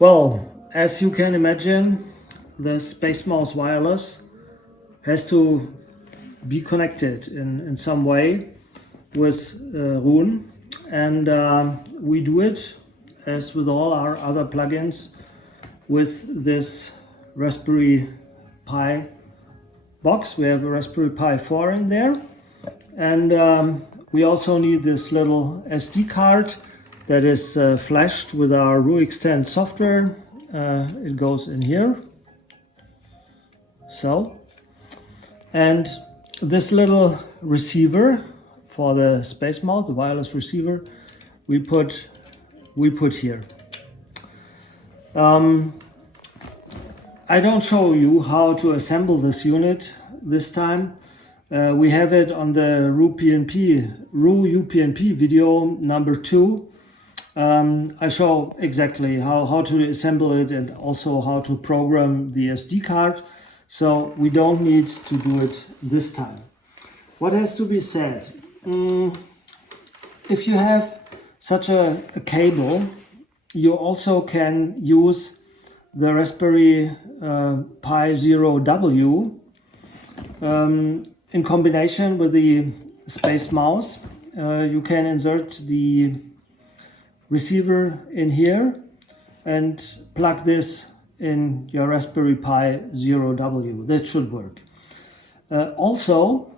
Well, as you can imagine, the Space Mouse Wireless has to be connected in some way with Rune, and we do it as with all our other plugins with this Raspberry Pi box. We have a Raspberry Pi 4 in there, and we also need this little SD card that is flashed with our roo6D software. It goes in here, so, and this little receiver for the Space Mouse, the wireless receiver, we put here. I don't show you how to assemble this unit this time. We have it on the roo UPnP video number 2. I show exactly how to assemble it and also how to program the SD card. So we don't need to do it this time. What has to be said? If you have such a cable, you also can use the Raspberry Pi 0W in combination with the Space Mouse. You can insert the receiver in here and plug this in your Raspberry Pi 0W. That should work. Also,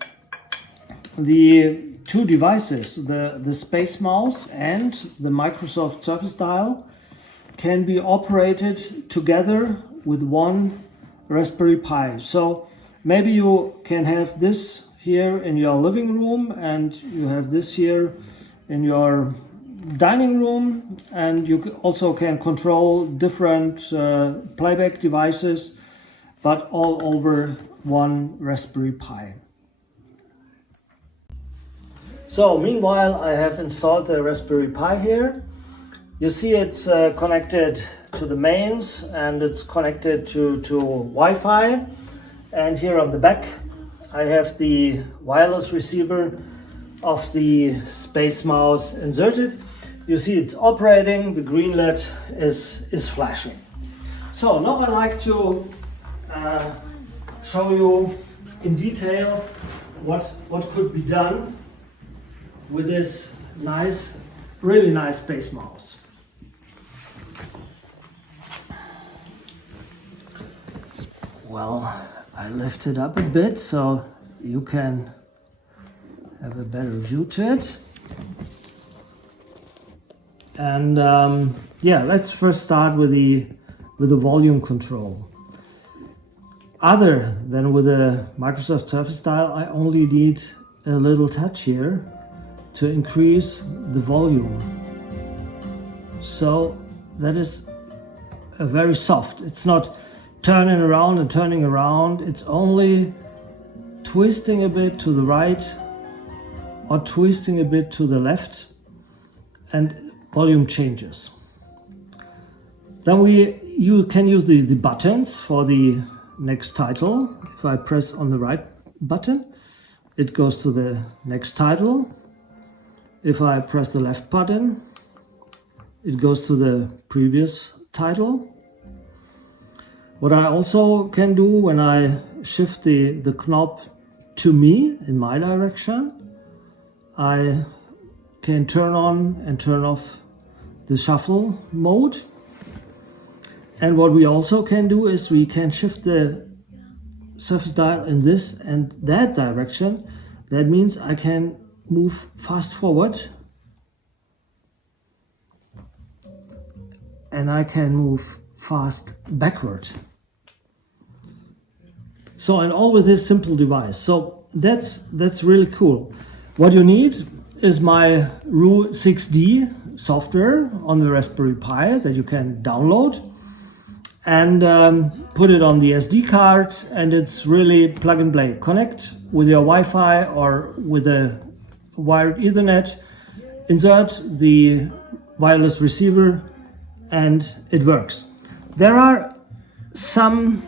the two devices, the Space Mouse and the Microsoft Surface Dial, can be operated together with one Raspberry Pi. So maybe you can have this here in your living room and you have this here in your dining room, and you also can control different playback devices, but all over one Raspberry Pi. So meanwhile, I have installed the Raspberry Pi here. You see it's connected to the mains and it's connected to Wi-Fi. And here on the back, I have the wireless receiver of the Space Mouse inserted. You see it's operating, the green LED is flashing. So now I'd like to show you in detail what could be done with this nice, really nice Space Mouse. Well, I lift it up a bit so you can have a better view to it. And yeah, let's first start with the volume control. Other than with the Microsoft Surface Dial, I only need a little touch here to increase the volume. So that is very soft. It's not turning around and turning around. It's only twisting a bit to the right or twisting a bit to the left, and volume changes. Then you can use the buttons for the next title. If I press on the right button, it goes to the next title. If I press the left button, it goes to the previous title. What I also can do when I shift the knob to me in my direction, I can turn on and turn off the shuffle mode. And what we also can do is we can shift the Surface Dial in this and that direction. That means I can move fast forward and I can move fast backward. So, and all with this simple device. So that's really cool. What you need is my roo6D software on the Raspberry Pi that you can download and put it on the SD card, and it's really plug and play. Connect with your Wi-Fi or with a wired Ethernet, insert the wireless receiver, and it works. There are some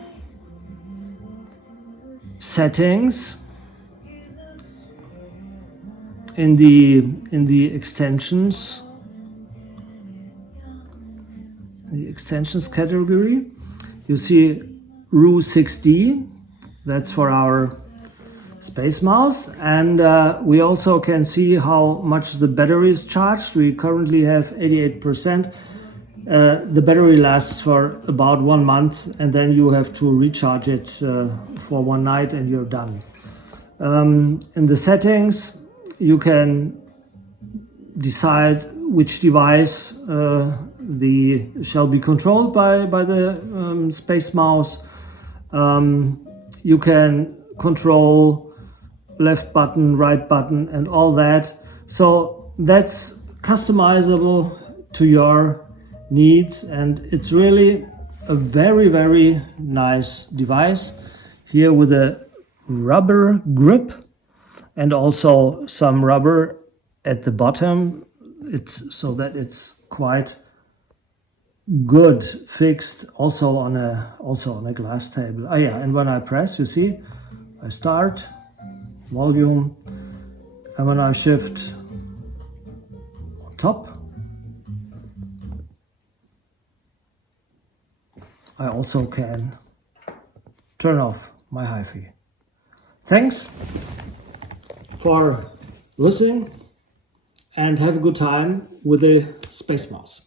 settings in the extensions the extensions category, you see roo6D, that's for our space mouse, and we also can see how much the battery is charged. We currently have 88%. The battery lasts for about 1 month, and then you have to recharge it for 1 night and you're done. In the settings, you can decide which device shall be controlled by the space mouse. You can control left button, right button, and all that. So that's customizable to your needs, and it's really a very, very nice device here with a rubber grip and also some rubber at the bottom. It's so that it's quite good fixed also on a glass table. Oh yeah, and when I press, you see, I start volume, and when I shift on top, I also can turn off my hi-fi. Thanks for listening and have a good time with the Space Mouse.